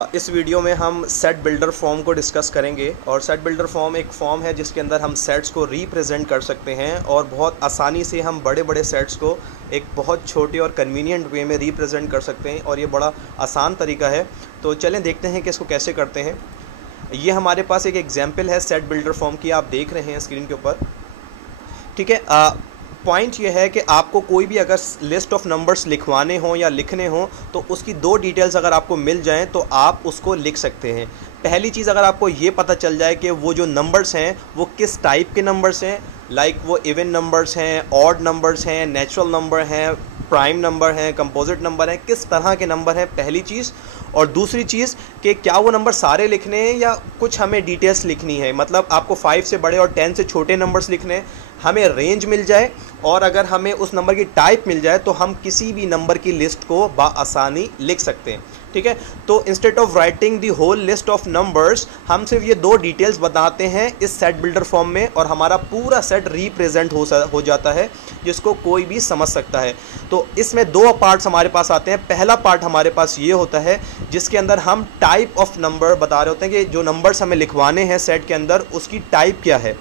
इस वीडियो में हम सेट बिल्डर फॉर्म को डिस्कस करेंगे और सेट बिल्डर फॉर्म एक फॉर्म है जिसके अंदर हम सेट्स को रिप्रेजेंट कर सकते हैं और बहुत आसानी से हम बड़े बड़े सेट्स को एक बहुत छोटे और कन्वीनियंट वे में रिप्रेजेंट कर सकते हैं और ये बड़ा आसान तरीका है। तो चलें देखते हैं कि इसको कैसे करते हैं। ये हमारे पास एक एग्जाम्पल है सेट बिल्डर फॉर्म की, आप देख रहे हैं स्क्रीन के ऊपर। ठीक है, पॉइंट ये है कि आपको कोई भी अगर लिस्ट ऑफ नंबर्स लिखवाने हों या लिखने हों तो उसकी दो डिटेल्स अगर आपको मिल जाएं तो आप उसको लिख सकते हैं। पहली चीज़, अगर आपको ये पता चल जाए कि वो जो नंबर्स हैं वो किस टाइप के नंबर्स हैं, लाइक वो इवन नंबर्स हैं, ऑड नंबर्स हैं, नेचुरल नंबर हैं, प्राइम नंबर हैं, कंपोजिट नंबर हैं, किस तरह के नंबर हैं, पहली चीज़। और दूसरी चीज़ कि क्या वो नंबर सारे लिखने हैं या कुछ हमें डिटेल्स लिखनी है, मतलब आपको 5 से बड़े और 10 से छोटे नंबर्स लिखने हैं, हमें रेंज मिल जाए और अगर हमें उस नंबर की टाइप मिल जाए तो हम किसी भी नंबर की लिस्ट को बआसानी लिख सकते हैं। ठीक है, तो instead of writing the whole list of numbers हम सिर्फ ये दो डिटेल्स बताते हैं इस सेट बिल्डर फॉर्म में और हमारा पूरा सेट रिप्रेजेंट हो जाता है जिसको कोई भी समझ सकता है। तो इसमें दो पार्ट्स हमारे पास आते हैं। पहला पार्ट हमारे पास ये होता है जिसके अंदर हम टाइप ऑफ नंबर बता रहे होते हैं कि जो नंबर्स हमें लिखवाने हैं सेट के अंदर उसकी टाइप क्या है।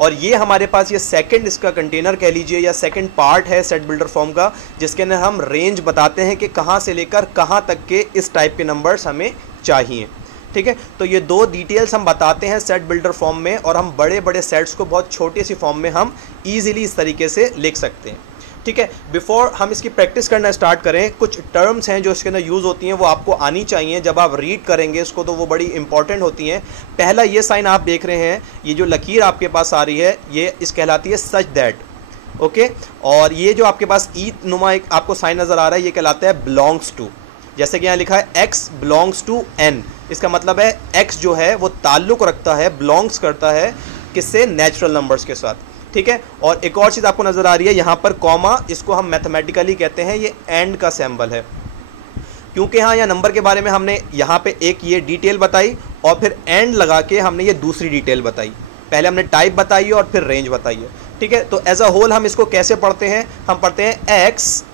और ये हमारे पास ये सेकंड इसका कंटेनर कह लीजिए या सेकंड पार्ट है सेट बिल्डर फॉर्म का, जिसके अंदर हम रेंज बताते हैं कि कहाँ से लेकर कहाँ तक के इस टाइप के नंबर्स हमें चाहिए। ठीक है, तो ये दो डिटेल्स हम बताते हैं सेट बिल्डर फॉर्म में और हम बड़े बड़े सेट्स को बहुत छोटे सी फॉर्म में हम ईजिली इस तरीके से लिख सकते हैं। ठीक है, बिफोर हम इसकी प्रैक्टिस करना स्टार्ट करें, कुछ टर्म्स हैं जो इसके अंदर यूज़ होती हैं वो आपको आनी चाहिए। जब आप रीड करेंगे इसको तो वो बड़ी इंपॉर्टेंट होती हैं। पहला ये साइन आप देख रहे हैं, ये जो लकीर आपके पास आ रही है ये इस कहलाती है सच दैट। ओके, और ये जो आपके पास ई नुमा एक आपको साइन नज़र आ रहा है ये कहलाता है बिलोंग्स टू। जैसे कि यहाँ लिखा है एक्स बिलोंग्स टू एन, इसका मतलब है एक्स जो है वो ताल्लुक़ रखता है, बिलोंग्स करता है किससे, नेचुरल नंबर्स के साथ। ठीक है, और एक और चीज़ आपको नज़र आ रही है यहाँ पर कॉमा, इसको हम मैथमेटिकली कहते हैं ये एंड का सिंबल है, क्योंकि हाँ यहाँ नंबर के बारे में हमने यहाँ पे एक ये डिटेल बताई और फिर एंड लगा के हमने ये दूसरी डिटेल बताई। पहले हमने टाइप बताई और फिर रेंज बताई है। ठीक है, तो एज अ होल हम इसको कैसे पढ़ते हैं, हम पढ़ते हैं एक्स,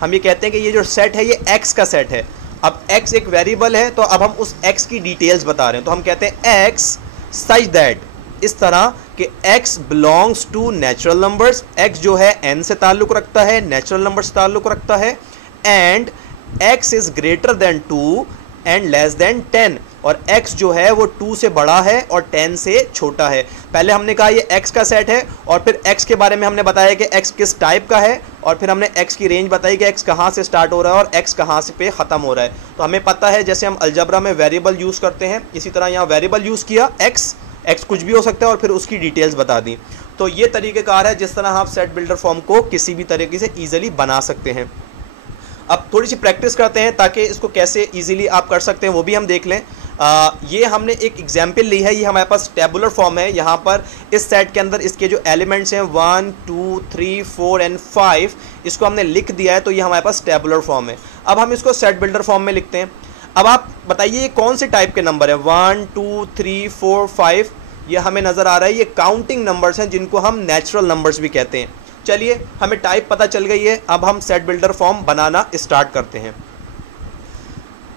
हम ये कहते हैं कि ये जो सेट है ये एक्स का सेट है। अब एक्स एक वेरिएबल है तो अब हम उस एक्स की डिटेल्स बता रहे हैं, तो हम कहते हैं एक्स सच दैट, इस तरह कि x belongs to natural numbers, x जो है n से ताल्लुक़ रखता है, नेचुरल नंबर से ताल्लुक़ रखता है, and x is greater than 2 and less than 10, और x जो है वो 2 से बड़ा है और 10 से छोटा है। पहले हमने कहा ये x का सेट है और फिर x के बारे में हमने बताया कि x किस टाइप का है और फिर हमने x की रेंज बताई कि x कहाँ से स्टार्ट हो रहा है और x कहाँ से पे ख़त्म हो रहा है। तो हमें पता है जैसे हम अलजबरा में वेरिएबल यूज़ करते हैं इसी तरह यहाँ वेरिएबल यूज़ किया, x कुछ भी हो सकता है और फिर उसकी डिटेल्स बता दी। तो ये तरीक़ेकार है जिस तरह आप सेट बिल्डर फॉर्म को किसी भी तरीके से ईजिली बना सकते हैं। अब थोड़ी सी प्रैक्टिस करते हैं ताकि इसको कैसे ईजिली आप कर सकते हैं वो भी हम देख लें। ये हमने एक एग्जाम्पल ली है, ये हमारे पास टेबुलर फॉर्म है। यहाँ पर इस सेट के अंदर इसके जो एलिमेंट्स हैं 1 2 3 4 एंड 5, इसको हमने लिख दिया है, तो ये हमारे पास टेबुलर फॉर्म है। अब हम इसको सेट बिल्डर फॉर्म में लिखते हैं। अब आप बताइए ये कौन से टाइप के नंबर है, 1 2 3 4 5, ये हमें नज़र आ रहा है ये काउंटिंग नंबर्स हैं जिनको हम नेचुरल नंबर्स भी कहते हैं। चलिए हमें टाइप पता चल गई है, अब हम सेट बिल्डर फॉर्म बनाना स्टार्ट करते हैं।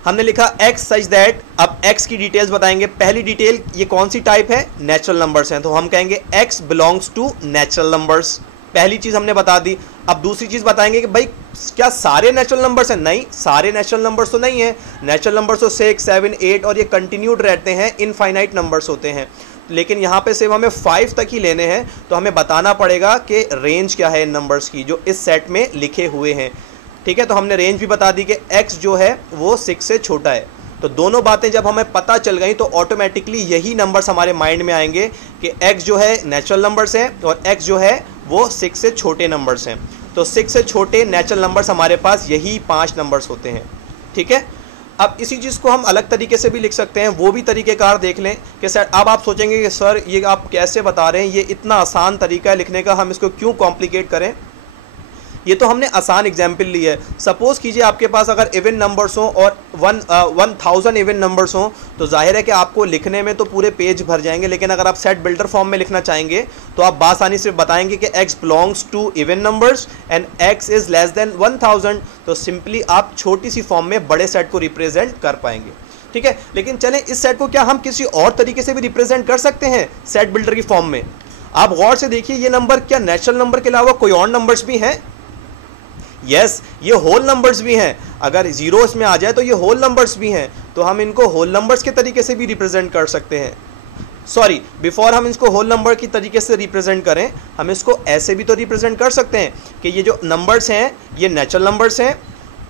हमने लिखा x सच दैट, अब x की डिटेल्स बताएंगे। पहली डिटेल ये कौन सी टाइप है, नेचुरल नंबर्स हैं, तो हम कहेंगे x belongs to natural numbers. पहली चीज़ हमने बता दी। अब दूसरी चीज़ बताएंगे कि भाई क्या सारे नेचुरल नंबर्स हैं, नहीं सारे नेचुरल नंबर्स तो नहीं है। नेचुरल नंबर्स तो 6 7 8 और ये कंटिन्यूड रहते हैं, इनफाइनाइट नंबर्स होते हैं, लेकिन यहाँ पे सिर्फ हमें 5 तक ही लेने हैं। तो हमें बताना पड़ेगा कि रेंज क्या है इन नंबर्स की जो इस सेट में लिखे हुए हैं। ठीक है, तो हमने रेंज भी बता दी कि x जो है वो 6 से छोटा है। तो दोनों बातें जब हमें पता चल गई तो ऑटोमेटिकली यही नंबर्स हमारे माइंड में आएंगे कि x जो है नेचुरल नंबर्स हैं और x जो है वो 6 से छोटे नंबर्स हैं। तो 6 से छोटे नेचुरल नंबर्स हमारे पास यही 5 नंबर्स होते हैं। ठीक है, अब इसी चीज़ को हम अलग तरीके से भी लिख सकते हैं, वो भी तरीक़ेकार देख लें कि सर अब आप सोचेंगे कि सर ये आप कैसे बता रहे हैं, ये इतना आसान तरीका है लिखने का, हम इसको क्यों कॉम्प्लिकेट करें। ये तो हमने आसान एग्जाम्पल ली है। सपोज कीजिए आपके पास अगर इवन नंबर्स हो और 1000 इवन नंबर्स हो, तो जाहिर है कि आपको लिखने में तो पूरे पेज भर जाएंगे, लेकिन अगर आप सेट बिल्डर फॉर्म में लिखना चाहेंगे तो आप बासानी से बताएंगे कि x belongs to even numbers and x is less than 1000, तो सिंपली आप छोटी सी फॉर्म में बड़े सेट को रिप्रेजेंट कर पाएंगे। ठीक है, लेकिन चलें इस सेट को क्या हम किसी और तरीके से भी रिप्रेजेंट कर सकते हैं सेट बिल्डर की फॉर्म में? आप गौर से देखिए, ये नंबर क्या नेचुरल नंबर के अलावा कोई और नंबर्स भी हैं? यस, ये होल नंबर्स भी हैं। अगर जीरो इसमें आ जाए तो ये होल नंबर्स भी हैं, तो हम इनको होल नंबर्स के तरीके से भी रिप्रेजेंट कर सकते हैं। सॉरी, बिफोर हम इसको होल नंबर की तरीके से रिप्रेजेंट करें, हम इसको ऐसे भी तो रिप्रेजेंट कर सकते हैं कि ये जो नंबर्स हैं ये नेचुरल नंबर्स हैं,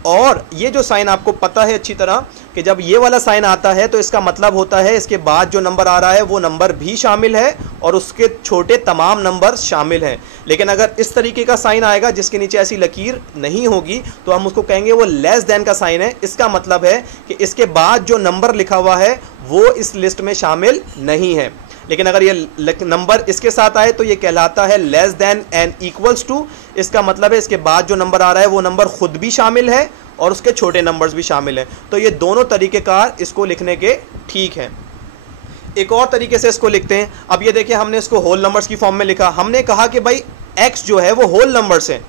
और ये जो साइन आपको पता है अच्छी तरह कि जब ये वाला साइन आता है तो इसका मतलब होता है इसके बाद जो नंबर आ रहा है वो नंबर भी शामिल है और उसके छोटे तमाम नंबर शामिल हैं। लेकिन अगर इस तरीके का साइन आएगा जिसके नीचे ऐसी लकीर नहीं होगी तो हम उसको कहेंगे वो लेस देन का साइन है। इसका मतलब है कि इसके बाद जो नंबर लिखा हुआ है वो इस लिस्ट में शामिल नहीं है। लेकिन अगर ये नंबर इसके साथ आए तो ये कहलाता है less than and equals to. इसका मतलब है इसके बाद जो नंबर आ रहा है वो नंबर खुद भी शामिल है और उसके छोटे नंबर्स भी शामिल हैं। तो ये दोनों तरीक़ेकार इसको लिखने के ठीक हैं। एक और तरीके से इसको लिखते हैं। अब ये देखिए, हमने इसको होल नंबर्स की फॉर्म में लिखा। हमने कहा कि भाई x जो है वो होल नंबर्स हैं।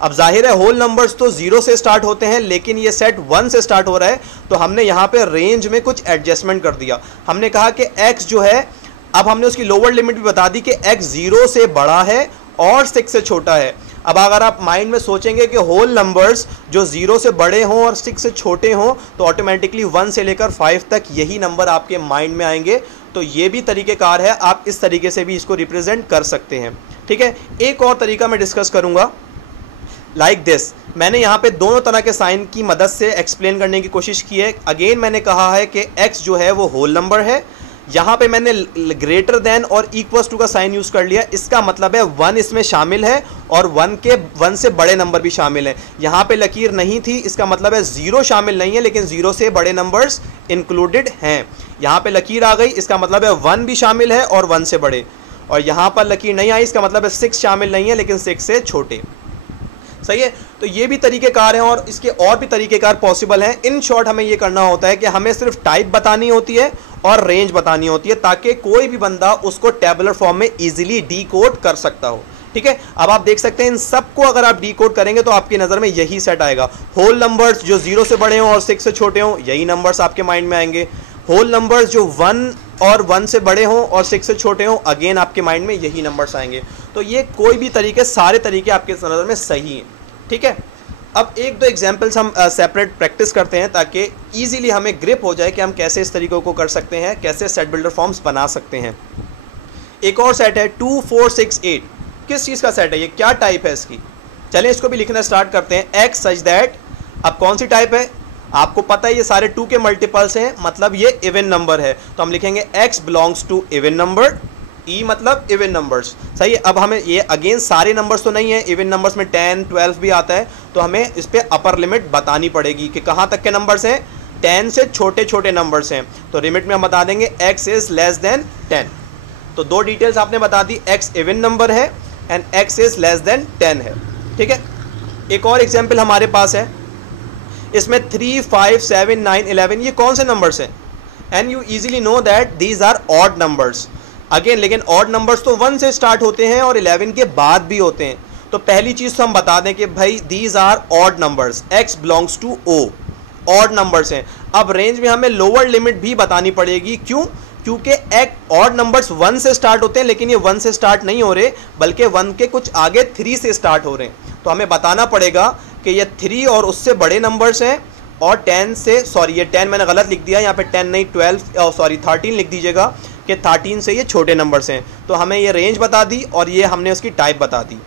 अब जाहिर है होल नंबर्स तो 0 से स्टार्ट होते हैं, लेकिन ये सेट 1 से स्टार्ट हो रहा है, तो हमने यहाँ पे रेंज में कुछ एडजस्टमेंट कर दिया। हमने कहा कि x जो है, अब हमने उसकी लोअर लिमिट भी बता दी कि x 0 से बड़ा है और 6 से छोटा है। अब अगर आप माइंड में सोचेंगे कि होल नंबर्स जो 0 से बड़े हों और 6 से छोटे हों, तो ऑटोमेटिकली 1 से लेकर 5 तक यही नंबर आपके माइंड में आएंगे। तो ये भी तरीक़ेकार है, आप इस तरीके से भी इसको रिप्रेजेंट कर सकते हैं। ठीक है, एक और तरीका मैं डिस्कस करूँगा लाइक दिस। मैंने यहाँ पे दोनों तरह के साइन की मदद से एक्सप्लेन करने की कोशिश की है। अगेन मैंने कहा है कि x जो है वो होल नंबर है। यहाँ पे मैंने ग्रेटर देन और इक्वल्स टू का साइन यूज़ कर लिया। इसका मतलब है 1 इसमें शामिल है और 1 से बड़े नंबर भी शामिल हैं। यहाँ पे लकीर नहीं थी, इसका मतलब है 0 शामिल नहीं है, लेकिन 0 से बड़े नंबर्स इंक्लूडेड हैं। यहाँ पे लकीर आ गई, इसका मतलब है 1 भी शामिल है और 1 से बड़े। और यहाँ पर लकीर नहीं आई, इसका मतलब है 6 शामिल नहीं है, लेकिन 6 से छोटे। सही है, तो ये भी तरीक़ेकार हैं और इसके और भी तरीक़ेकार पॉसिबल हैं। इन शॉर्ट हमें ये करना होता है कि हमें सिर्फ टाइप बतानी होती है और रेंज बतानी होती है, ताकि कोई भी बंदा उसको टेबुलर फॉर्म में इजीली डीकोड कर सकता हो। ठीक है, अब आप देख सकते हैं इन सबको अगर आप डीकोड करेंगे तो आपकी नज़र में यही सेट आएगा। होल नंबर्स जो 0 से बड़े हों और 6 से छोटे हों, यही नंबर्स आपके माइंड में आएंगे। होल नंबर्स जो 1 से बड़े हों और 6 से छोटे हों, अगेन आपके माइंड में यही नंबर्स आएंगे। तो ये कोई भी तरीके, सारे तरीके आपके नज़र में सही हैं। ठीक है, अब एक दो एग्जाम्पल्स हम सेपरेट प्रैक्टिस करते हैं ताकि इजीली हमें ग्रिप हो जाए कि हम कैसे इस तरीक़ों को कर सकते हैं, कैसे सेट बिल्डर फॉर्म्स बना सकते हैं। एक और सेट है 2 4 6 8। किस चीज़ का सेट है ये, क्या टाइप है इसकी? चलें इसको भी लिखना स्टार्ट करते हैं। x सच दैट, अब कौन सी टाइप है आपको पता है, ये सारे 2 के मल्टीपल्स हैं, मतलब ये इवन नंबर है। तो हम लिखेंगे x belongs to even number, ई मतलब इवन नंबर्स। सही है, अब हमें ये अगेन सारे नंबर्स तो नहीं है, इवन नंबर्स में 10 12 भी आता है, तो हमें इस पर अपर लिमिट बतानी पड़ेगी कि कहाँ तक के नंबर्स हैं। 10 से छोटे छोटे नंबर्स हैं, तो लिमिट में हम बता देंगे x इज़ लेस देन 10। तो दो डिटेल्स आपने बता दी, x इवन नंबर है and x is less than 10 है। ठीक है, एक और एग्जाम्पल हमारे पास है, इसमें 3 5 7 9 11 ये कौन से नंबर्स हैं? And you easily know that these are odd numbers. Again लेकिन ऑड नंबर्स तो 1 से स्टार्ट होते हैं और 11 के बाद भी होते हैं। तो पहली चीज़ तो हम बता दें कि भाई these are odd numbers, x belongs to o, odd numbers हैं। अब रेंज में हमें लोअर लिमिट भी बतानी पड़ेगी, क्यों? क्योंकि ऑड नंबर्स 1 से स्टार्ट होते हैं, लेकिन ये 1 से स्टार्ट नहीं हो रहे, बल्कि 1 के कुछ आगे 3 से स्टार्ट हो रहे हैं। तो हमें बताना पड़ेगा कि ये 3 और उससे बड़े नंबर्स हैं, और 10 से, सॉरी ये 10 मैंने गलत लिख दिया, यहाँ पे 10 नहीं 13 लिख दीजिएगा कि 13 से ये छोटे नंबर्स हैं। तो हमें ये रेंज बता दी और ये हमने उसकी टाइप बता दी।